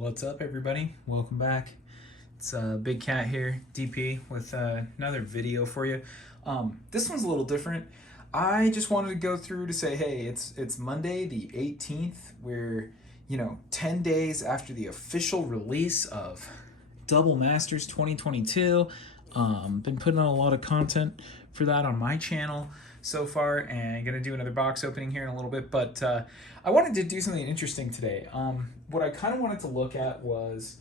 What's up, everybody? Welcome back. It's Big Cat here, DP, with another video for you. This one's a little different. I just wanted to go through to say, hey, it's Monday the 18th. We're 10 days after the official release of Double Masters 2022. Been putting on a lot of content for that on my channel so far, and I'm gonna do another box opening here in a little bit, but I wanted to do something interesting today. What I kind of wanted to look at was,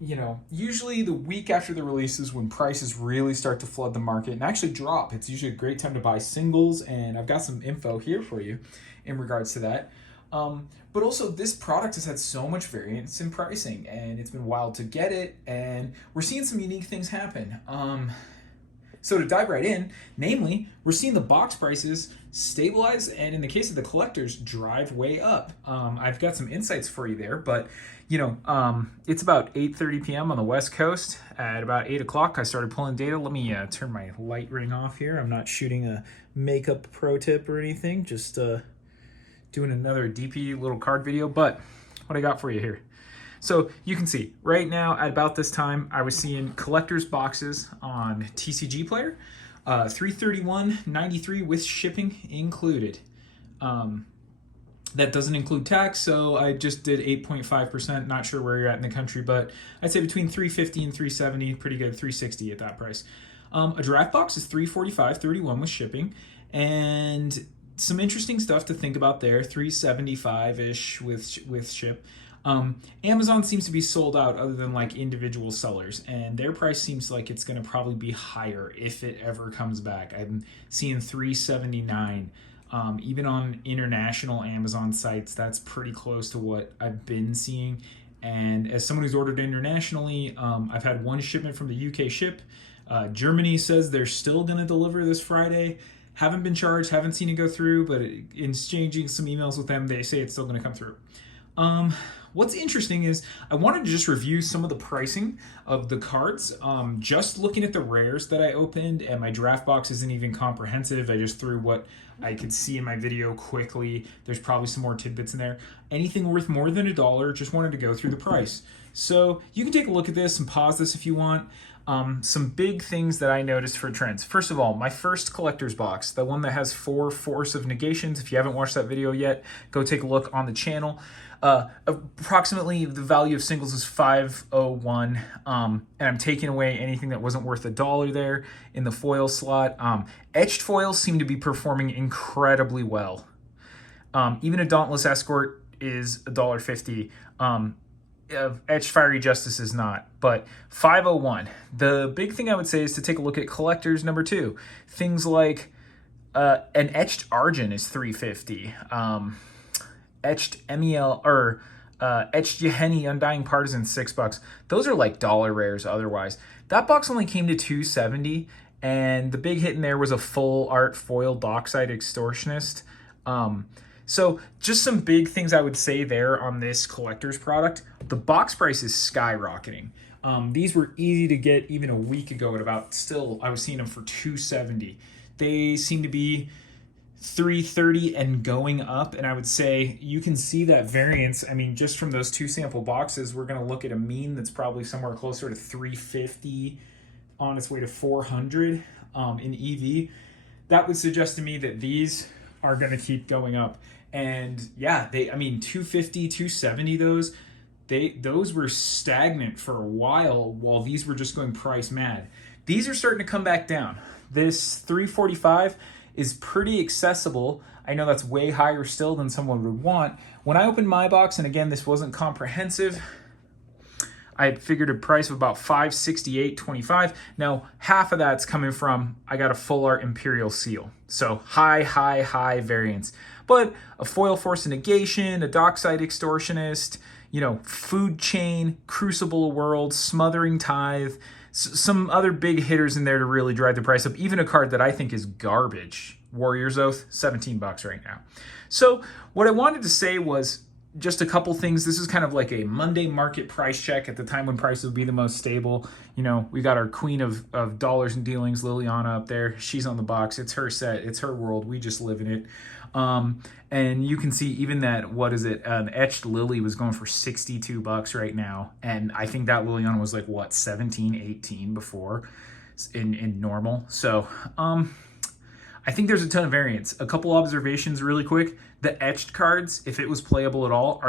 usually the week after the release is when prices really start to flood the market and actually drop. It's usually a great time to buy singles, and I've got some info here for you in regards to that. But also, this product has had so much variance in pricing, and it's been wild to get it, and we're seeing some unique things happen. So to dive right in, namely, we're seeing the box prices stabilize, and in the case of the collectors, drive way up. I've got some insights for you there, but it's about 8:30 p.m. on the West Coast. At about 8 o'clock, I started pulling data. Let me turn my light ring off here. I'm not shooting a makeup pro tip or anything, just doing another DP little card video, but what I got for you here. So you can see right now at about this time, I was seeing collector's boxes on TCG Player, $331.93 with shipping included. That doesn't include tax, so I just did 8.5%. Not sure where you're at in the country, but I'd say between $350 and $370, pretty good, $360 at that price. A draft box is $345.31 with shipping, and some interesting stuff to think about there, $375-ish with ship. Amazon seems to be sold out other than like individual sellers, and their price seems like it's going to probably be higher if it ever comes back. I'm seeing $379. Even on international Amazon sites, that's pretty close to what I've been seeing. And as someone who's ordered internationally, I've had one shipment from the UK ship. Germany says they're still going to deliver this Friday. Haven't been charged, haven't seen it go through, but in exchanging some emails with them, they say it's still going to come through. What's interesting is I wanted to just review some of the pricing of the cards. Just looking at the rares that I opened, and my draft box isn't even comprehensive. I just threw what I could see in my video quickly. There's probably some more tidbits in there. Anything worth more than $1, just wanted to go through the price. So you can take a look at this and pause this if you want. Some big things that I noticed for trends. First of all, my first collector's box, the one that has 4 Force of Negations. If you haven't watched that video yet, go take a look on the channel. Approximately the value of singles is 501, and I'm taking away anything that wasn't worth $1 there in the foil slot. Etched foils seem to be performing incredibly well. Even a Dauntless Escort is $1.50. Etched Fiery Justice is not, but 501. The big thing I would say is to take a look at collectors number 2. Things like an Etched Argent is $350. Etched MEL or Etched Yeheni Undying Partisan $6. Those are like dollar rares otherwise. That box only came to $270, and the big hit in there was a full art foil Dockside Extortionist. So just some big things I would say there on this collector's product. The box price is skyrocketing. These were easy to get even a week ago at about, still I was seeing them for $270. They seem to be $330 and going up, and I would say you can see that variance. I mean, just from those 2 sample boxes, we're going to look at a mean that's probably somewhere closer to $350 on its way to $400 in EV. That would suggest to me that these are going to keep going up. And yeah, $250, $270, those were stagnant for a while these were just going price mad. These are starting to come back down. This $345 is pretty accessible. I know that's way higher still than someone would want. When I opened my box, and again, this wasn't comprehensive, I had figured a price of about $568.25. Now, half of that's coming from, I got a full art Imperial Seal. So high variance. But a foil Force of Negation, a Dockside Extortionist, Food Chain, Crucible of Worlds, Smothering Tithe, some other big hitters in there to really drive the price up. Even a card that I think is garbage, Warrior's Oath, $17 right now. So what I wanted to say was, just a couple things. This is kind of like a Monday market price check at the time when prices would be the most stable. We got our queen of dollars and dealings, Liliana, up there. She's on the box. It's her set. It's her world. We just live in it. And you can see even that, what is it? An etched lily was going for $62 right now. And I think that Liliana was like, what, 17, 18 before in normal. So, I think there's a ton of variance. A couple observations really quick. The etched cards, if it was playable at all,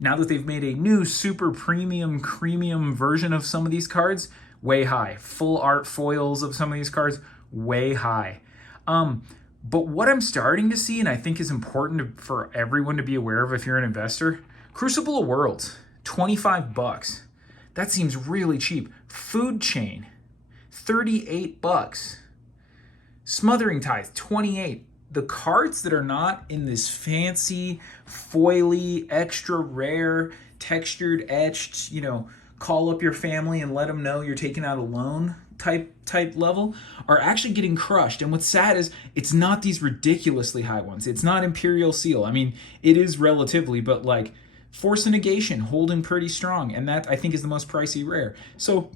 now that they've made a new super premium version of some of these cards, way high. Full art foils of some of these cards, way high. But what I'm starting to see, and I think is important for everyone to be aware of if you're an investor, Crucible of Worlds, $25. That seems really cheap. Food Chain, $38. Smothering Tithe, $28. The cards that are not in this fancy, foily, extra rare, textured, etched, call up your family and let them know you're taking out a loan type level, are actually getting crushed. And what's sad is it's not these ridiculously high ones. It's not Imperial Seal. I mean, it is relatively, but like Force of Negation holding pretty strong. And that, I think, is the most pricey rare. So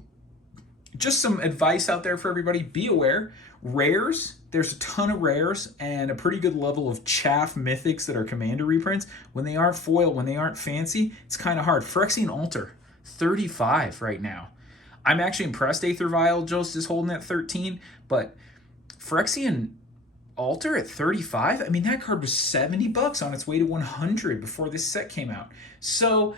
just some advice out there for everybody. Be aware. Rares, there's a ton of rares and a pretty good level of chaff mythics that are commander reprints. When they aren't foil, when they aren't fancy, it's kind of hard. Phyrexian Altar, $35 right now. I'm actually impressed Aether Vial just is holding at 13, but Phyrexian Altar at $35? I mean, that card was $70 on its way to 100 before this set came out. So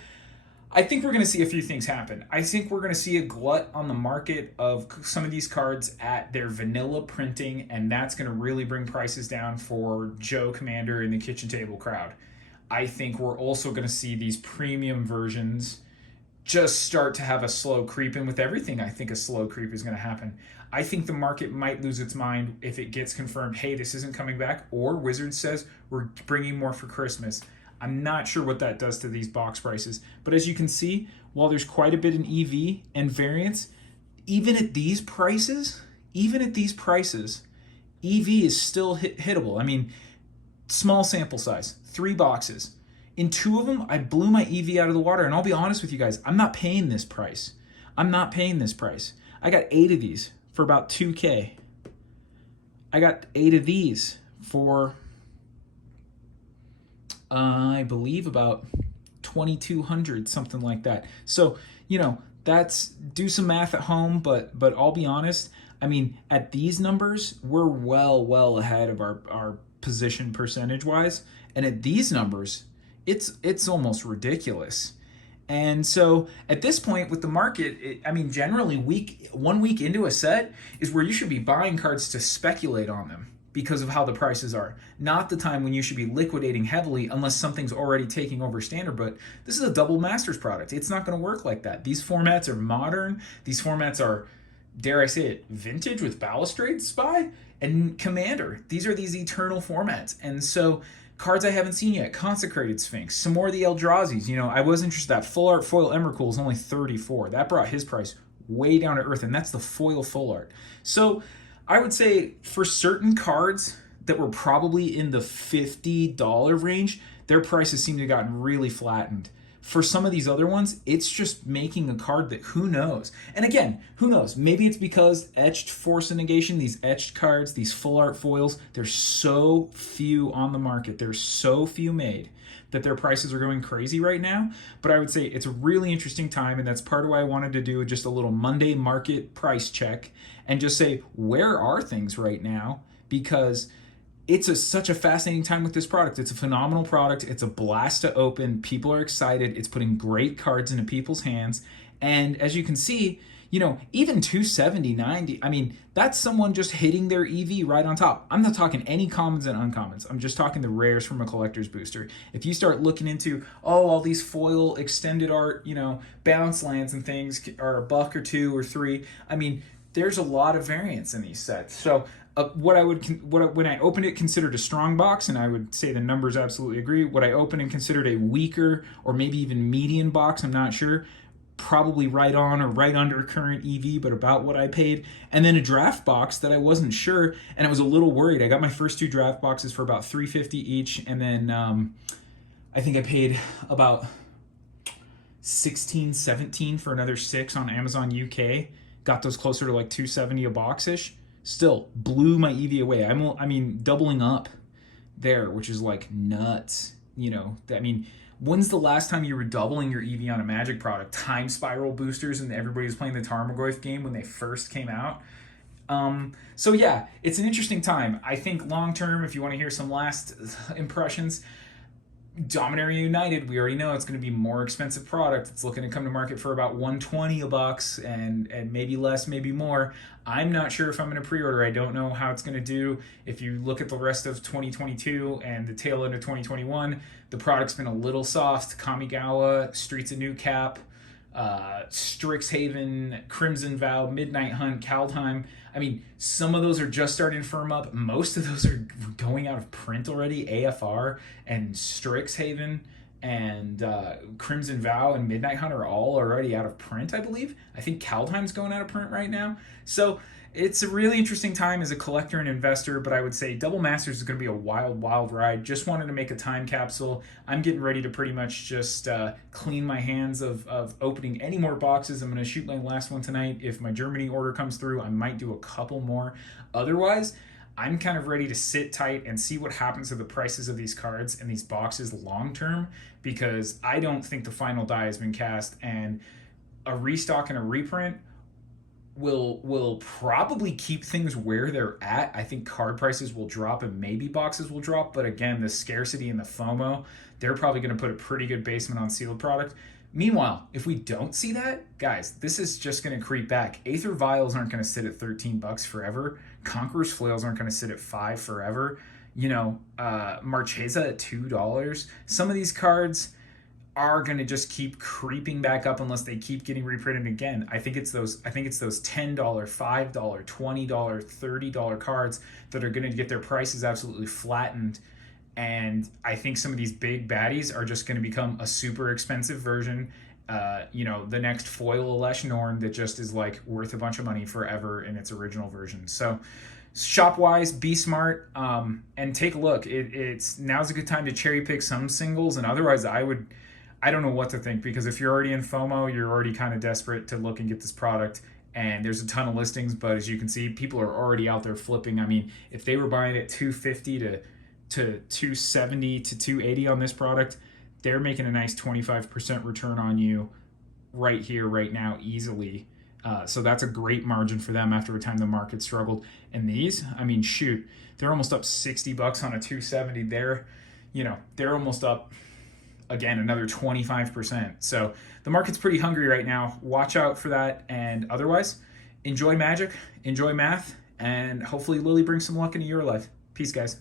I think we're going to see a few things happen. I think we're going to see a glut on the market of some of these cards at their vanilla printing, and that's going to really bring prices down for Joe Commander and the kitchen table crowd. I think we're also going to see these premium versions just start to have a slow creep, and with everything, I think a slow creep is going to happen. I think the market might lose its mind if it gets confirmed, hey, this isn't coming back, or Wizards says we're bringing more for Christmas. I'm not sure what that does to these box prices. But as you can see, while there's quite a bit in EV and variance, even at these prices, EV is still hittable. I mean, small sample size, 3 boxes. In 2 of them, I blew my EV out of the water. And I'll be honest with you guys, I'm not paying this price. I got 8 of these for about $2K. I got 8 of these for, I believe, about $2,200, something like that. So, that's, do some math at home, but I'll be honest, I mean, at these numbers, we're well ahead of our position percentage-wise. And at these numbers, it's almost ridiculous. And so at this point with the market, generally 1 week into a set is where you should be buying cards to speculate on them because of how the prices are. Not the time when you should be liquidating heavily unless something's already taking over standard. But this is a double Masters product. It's not going to work like that. These formats are modern. These formats are, dare I say it, vintage with Balustrade Spy and Commander. These are these eternal formats. And so cards I haven't seen yet, Consecrated Sphinx, some more of the Eldrazi's. I was interested. That full art foil Emrakul is only $34. That brought his price way down to earth, and that's the foil full art. So I would say for certain cards that were probably in the $50 range, their prices seem to have gotten really flattened. For some of these other ones, it's just making a card that who knows. And again, who knows? Maybe it's because etched Force of Negation, these etched cards, these full art foils, there's so few on the market. There's so few made that their prices are going crazy right now. But I would say it's a really interesting time, and that's part of why I wanted to do just a little Monday market price check and just say, where are things right now? Because it's such a fascinating time with this product. It's a phenomenal product. It's a blast to open. People are excited. It's putting great cards into people's hands. And as you can see, even 270, 90, that's someone just hitting their EV right on top. I'm not talking any commons and uncommons. I'm just talking the rares from a collector's booster. If you start looking into, all these foil extended art, bounce lands and things are $1 or $2 or $3. There's a lot of variance in these sets. So when I opened it, considered a strong box, and I would say the numbers absolutely agree. What I opened and considered a weaker or maybe even median box, I'm not sure, probably right on or right under current EV, but about what I paid. And then a draft box that I wasn't sure, and I was a little worried. I got my first 2 draft boxes for about $350 each, and then I think I paid about 16, 17 for another 6 on Amazon UK. Got those closer to like 270 a box ish. Still blew my EV away. I mean, doubling up there, which is like nuts. You know, I mean, when's the last time you were doubling your EV on a Magic product? Time spiral boosters, and everybody was playing the Tarmogoyf game when they first came out. So yeah, it's an interesting time. I think long term, if you want to hear some last impressions, Dominaria United, we already know it's going to be more expensive product. It's looking to come to market for about 120 a bucks, and maybe less, maybe more. I'm not sure if I'm going to pre-order. I don't know how it's going to do. If you look at the rest of 2022 and the tail end of 2021, the product's been a little soft. Kamigawa, Streets of New Cap, Strixhaven, Crimson Vow, Midnight Hunt, Kaldheim. I mean, some of those are just starting to firm up. Most of those are going out of print already. AFR and Strixhaven and Crimson Vow and Midnight Hunt are all already out of print, I believe. I think Kaldheim's going out of print right now. So it's a really interesting time as a collector and investor, but I would say Double Masters is going to be a wild, wild ride. Just wanted to make a time capsule. I'm getting ready to pretty much just clean my hands of opening any more boxes. I'm going to shoot my last one tonight. If my Germany order comes through, I might do a couple more. Otherwise, I'm kind of ready to sit tight and see what happens to the prices of these cards and these boxes long term, because I don't think the final die has been cast, and a restock and a reprint will probably keep things where they're at. I think card prices will drop and maybe boxes will drop, but again, the scarcity and the FOMO, they're probably going to put a pretty good basement on sealed product. Meanwhile, if we don't see that, guys, this is just going to creep back. Aether Vials aren't going to sit at 13 bucks forever. Conqueror's Flails aren't going to sit at 5 forever. You know, Marchesa at $2. Some of these cards are going to just keep creeping back up unless they keep getting reprinted again. I think it's those $10, $5, $20, $30 cards that are going to get their prices absolutely flattened. And I think some of these big baddies are just going to become a super expensive version. You know, the next foil Alesh Norn that just is like worth a bunch of money forever in its original version. So shop wise, be smart, and take a look. It's now's a good time to cherry pick some singles, and otherwise I don't know what to think, because if you're already in FOMO, you're already kind of desperate to look and get this product, and there's a ton of listings, but as you can see, people are already out there flipping. I mean, if they were buying at $250 to 270 to 280 on this product, they're making a nice 25% return on you right here, right now, easily. So that's a great margin for them after a time the market struggled. And these, I mean, shoot, they're almost up 60 bucks on a 270. They're almost up, again, another 25%. So the market's pretty hungry right now. Watch out for that. And otherwise, enjoy Magic, enjoy math, and hopefully Lily brings some luck into your life. Peace, guys.